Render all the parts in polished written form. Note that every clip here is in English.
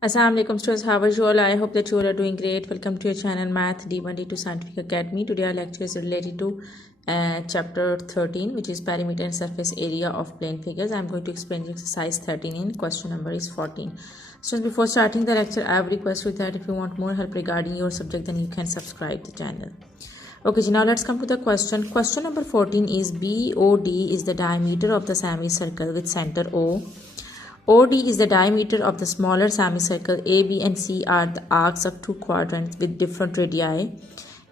Assalamu alaikum students, how are you all? I hope that you all are doing great. Welcome to your channel Math D1 D2 Scientific Academy. Today our lecture is related to chapter 13, which is perimeter and surface area of plane figures. I am going to explain the exercise 13 in question number is 14. Students, before starting the lecture, I have request you that if you want more help regarding your subject, then you can subscribe the channel. Okay, so now let's come to the question. Question number 14 is BOD is the diameter of the semicircle with center O. OD is the diameter of the smaller semicircle. A, B and C are the arcs of two quadrants with different radii.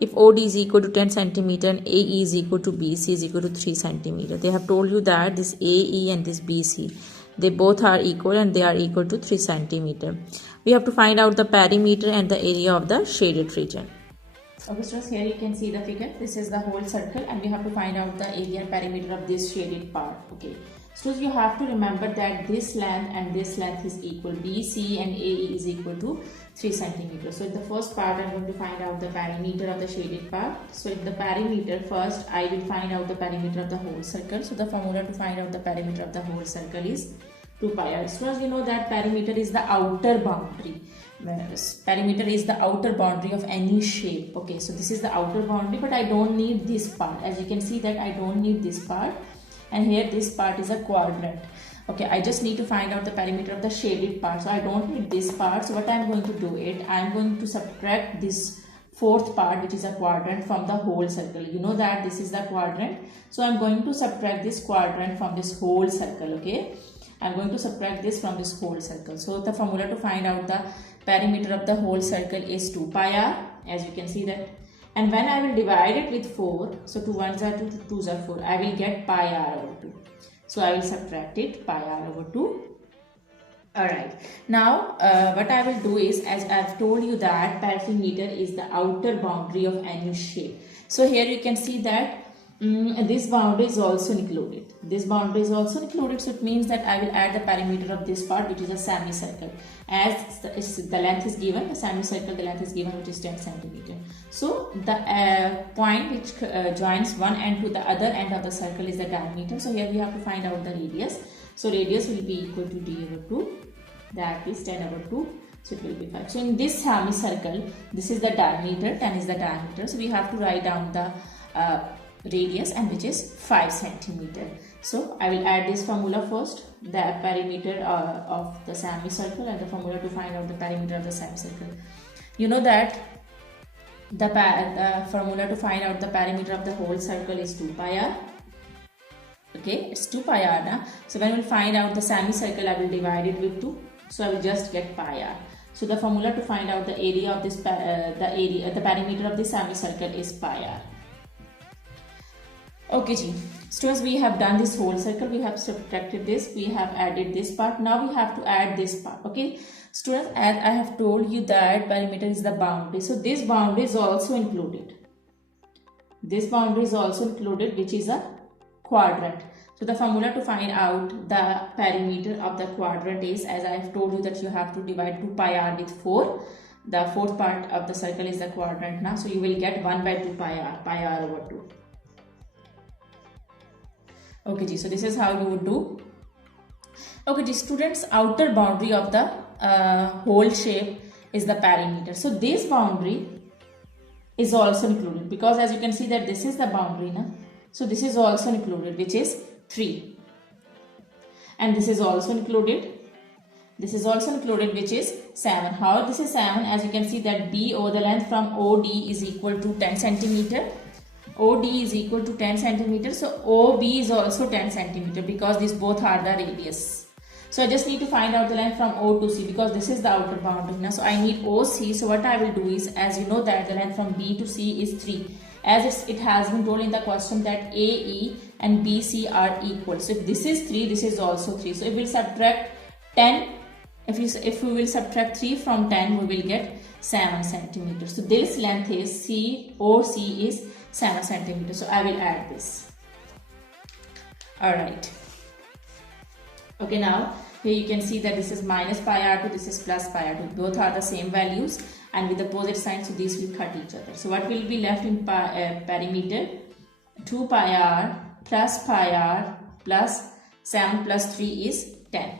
If OD is equal to 10 cm and AE is equal to BC is equal to 3 cm. They have told you that this AE and this BC, they both are equal and they are equal to 3 cm. We have to find out the perimeter and the area of the shaded region. Okay, students, here you can see the figure. This is the whole circle and we have to find out the area and perimeter of this shaded part. Okay. Students, you have to remember that this length and this length is equal. BC and AE is equal to 3 cm. So in the first part, I'm going to find out the perimeter of the shaded part. So in the perimeter, first I will find out the perimeter of the whole circle. So the formula to find out the perimeter of the whole circle is 2 pi r. Students, you know that perimeter is the outer boundary. Perimeter is the outer boundary of any shape. Okay, so this is the outer boundary, but I don't need this part. As you can see that I don't need this part. And here this part is a quadrant. Okay, I just need to find out the perimeter of the shaded part. So I don't need this part. So what I'm going to do it, I'm going to subtract this fourth part, which is a quadrant, from the whole circle. You know that this is the quadrant. So I'm going to subtract this quadrant from this whole circle. Okay, I'm going to subtract this from this whole circle. So the formula to find out the perimeter of the whole circle is 2 pi r, as you can see that. And when I will divide it with 4, so 2 1s are 2, 2 2s are 4, I will get pi r over 2. So I will subtract it, pi r over 2. Alright, now what I will do is, as I have told you that perimeter is the outer boundary of any shape. So here you can see that this boundary is also included. This boundary is also included, so it means that I will add the perimeter of this part, which is a semicircle. As the length is given, the semicircle, the length is given, which is 10 cm. So the point which joins one end to the other end of the circle is the diameter. So here we have to find out the radius. So radius will be equal to d over 2. That is 10 over 2. So it will be 5. So in this semicircle, this is the diameter, 10 is the diameter. So we have to write down the radius, and which is 5 cm. So I will add this formula first, the perimeter of the semicircle, and the formula to find out the perimeter of the semicircle. You know that the formula to find out the perimeter of the whole circle is 2 pi r. Okay, it's 2 pi r now. So when we will find out the semicircle, I will divide it with 2. So I will just get pi r. So the formula to find out the area of this the perimeter of this semicircle is pi r. Okay, students, we have done this whole circle. We have subtracted this. We have added this part. Now we have to add this part. Okay, students, as I have told you that perimeter is the boundary. So this boundary is also included. This boundary is also included, which is a quadrant. So the formula to find out the perimeter of the quadrant is, as I have told you, that you have to divide 2 pi r with 4. The fourth part of the circle is the quadrant now. So you will get 1 by 2 pi r over 2. Okay, so this is how you would do. Okay, students, outer boundary of the whole shape is the perimeter. So this boundary is also included, because as you can see that this is the boundary now. So this is also included, which is 3. And this is also included. This is also included, which is 7. How this is 7? As you can see that BO, the length from OD is equal to 10 cm. OD is equal to 10 cm. So OB is also 10 cm, because these both are the radius. So I just need to find out the length from O to C, because this is the outer boundary now. So I need OC. So what I will do is, as you know that the length from B to C is 3. As it has been told in the question that AE and BC are equal. So if this is 3, this is also 3. So if we will subtract 10, if we will subtract 3 from 10, we will get 7 cm. So this length is C, OC is 7 cm. So I will add this. Alright. Okay, now here you can see that this is minus pi r2, this is plus pi r2. Both are the same values, and with the opposite sign, so these will cut each other. So what will be left in perimeter? 2 pi r plus pi r plus 7 plus 3 is 10.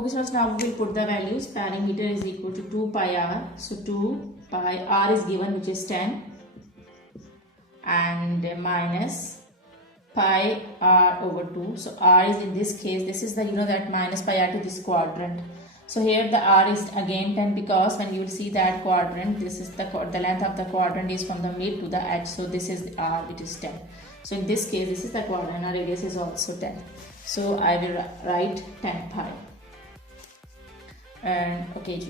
Okay, so now we will put the values. Perimeter is equal to 2 pi r. So 2 pi r is given, which is 10, and minus pi r over 2. So r is, in this case, this is the, that minus pi r to this quadrant. So here the r is again 10, because when you will see that quadrant, this is the length of the quadrant is from the mid to the edge. So this is the r, it is 10. So in this case, this is the quadrant, our radius is also 10. So I will write 10 pi. And okay,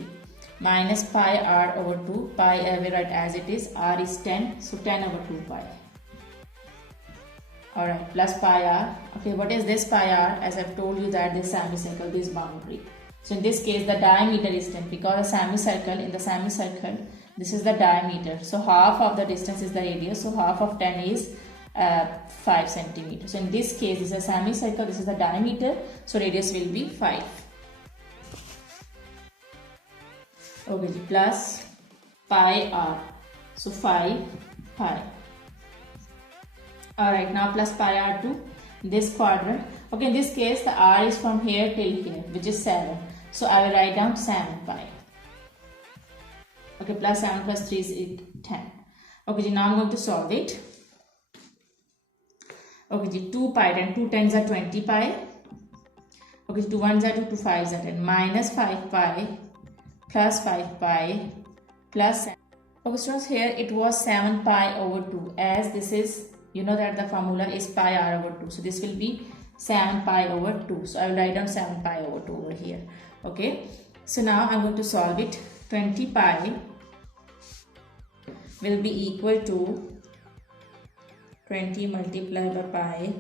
minus pi r over 2, pi I will write as it is, r is 10, so 10 over 2 pi. Alright, plus pi r. Okay, what is this pi r? As I've told you that this semicircle, this boundary. So in this case, the diameter is 10, because a semicircle, in the semicircle, this is the diameter. So half of the distance is the radius, so half of 10 is 5 centimeters. So in this case, this is a semicircle, this is the diameter, so radius will be 5. Okay, plus pi r, so 5 pi. Alright, now plus pi r to this quadrant. Okay, in this case, the r is from here till here, which is 7. So I will write down 7 pi. Okay, plus 7 plus 3 is 10. Okay, now I'm going to solve it. Okay, 2 pi, then 2 tens are 20 pi. Okay, 2 ones are 2, 2 5s are 10. Minus 5 pi plus 5 pi plus 7. Okay, students, here it was 7 pi over 2. As this is, that the formula is pi r over 2. So this will be 7 pi over 2. So I will write down 7 pi over 2 over here. Okay, so now I'm going to solve it. 20 pi will be equal to 20 multiplied by pi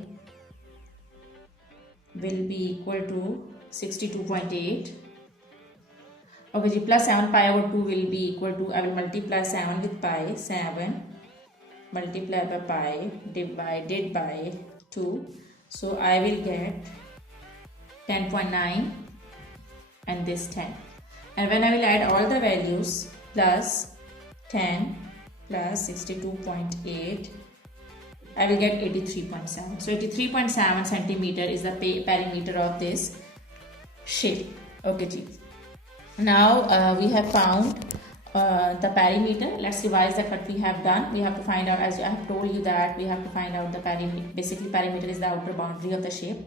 will be equal to 62.8. Okay, plus 7 pi over 2 will be equal to, I will multiply 7 with pi, 7 multiplied by pi divided by 2. So I will get 10.9 and this 10. And when I will add all the values, plus 10 plus 62.8, I will get 83.7. So 83.7 centimeter is the perimeter of this shape. Okay, now we have found the perimeter. Let's revise that what we have done. We have to find out, as I have told you, that we have to find out the perimeter. Basically, perimeter is the outer boundary of the shape.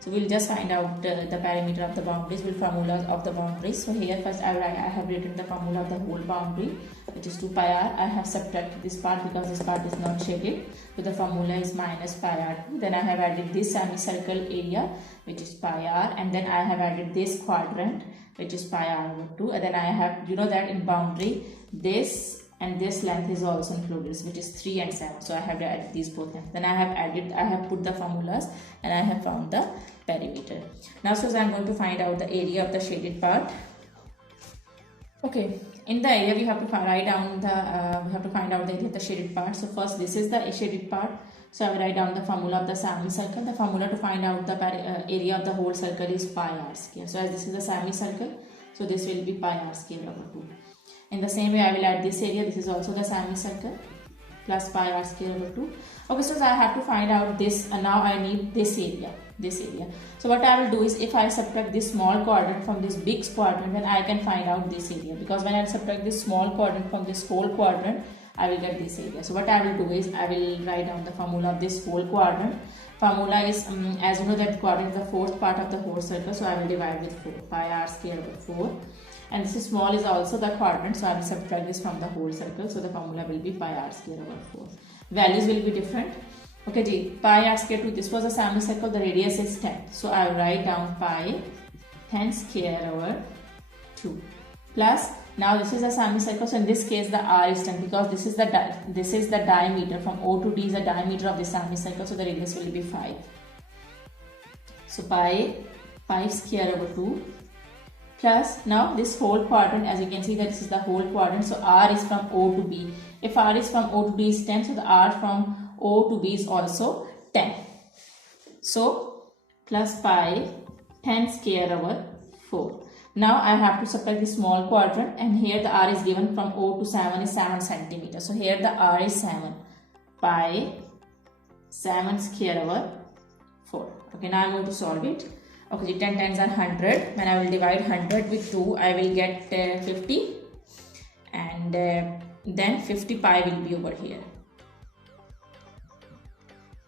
So we'll just find out the perimeter of the boundaries with formulas of the boundaries. So here first I have written the formula of the whole boundary, which is 2 pi r. I have subtracted this part because this part is not shaded. So the formula is minus pi r2. Then I have added this semicircle area, which is pi r, and then I have added this quadrant, which is pi r over 2. And then I have, that in boundary, this and this length is also included, which is 3 and 7. So I have added these both lengths. Then I have put the formulas and I have found the perimeter. Now, so I'm going to find out the area of the shaded part. Okay, in the area we have to write down the we have to find out the area of the shaded part. So first, this is the shaded part. So I will write down the formula of the semicircle. The formula to find out the area of the whole circle is pi r square. So as this is a semicircle, so this will be pi r square over 2. In the same way, I will add this area. This is also the semicircle, plus pi r square over 2. Okay, so I have to find out this, and now I need this area. So what I will do is, if I subtract this small quadrant from this big quadrant, then I can find out this area, because when I subtract this small quadrant from this whole quadrant, I will get this area. So what I will do is, I will write down the formula of this whole quadrant. Formula is, as you know, that quadrant is the fourth part of the whole circle, so I will divide with 4, pi r square over 4. And this is small is also the quadrant, so I will subtract this from the whole circle. So the formula will be pi r square over 4. Values will be different. Okay, pi r square 2, this was a semicircle, the radius is 10. So I will write down pi 10 square over 2. Plus, now this is a semicircle, so in this case the r is 10, because this is the diameter. From O to D is the diameter of the semicircle, so the radius will be 5. So pi 5 square over 2. Plus, now this whole quadrant, as you can see that this is the whole quadrant, so r is from O to B. If r is from O to B is 10, so the r from O to B is also 10. So plus pi 10 square over 4. Now I have to subtract the small quadrant, and here the r is given from O to 7 is 7 centimeters. So here the r is 7. Pi 7 square over 4. Okay, now I'm going to solve it. Okay, 10 tens are 100. When I will divide 100 with 2, I will get 50, and then 50 pi will be over here.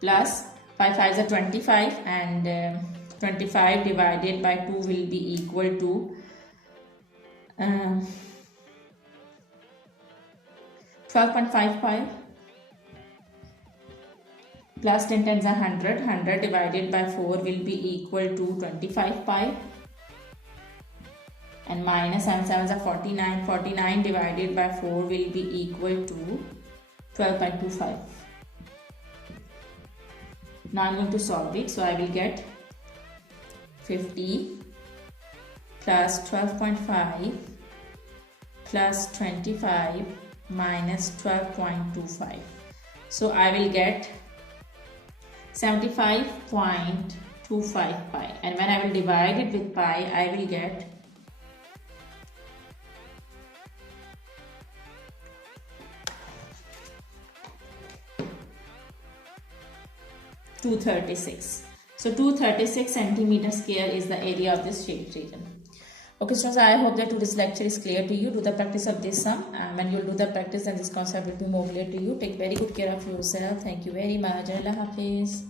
Plus 5 5s are 25, and 25 divided by 2 will be equal to 12.5 pi. Plus 10 tens are 100. 100 divided by 4 will be equal to 25 pi. And minus 7 sevens are 49. 49 divided by 4 will be equal to 12.25. Now I'm going to solve it. So I will get 50 plus 12.5 plus 25 minus 12.25. So I will get 75.25 pi, and when I will divide it with pi, I will get 236. So 236 centimeter square is the area of this shaded region. Okay students, I hope that today's lecture is clear to you. Do the practice of this sum, and when you do the practice, then this concept will be more clear to you. Take very good care of yourself. Thank you very much. Allah Hafiz.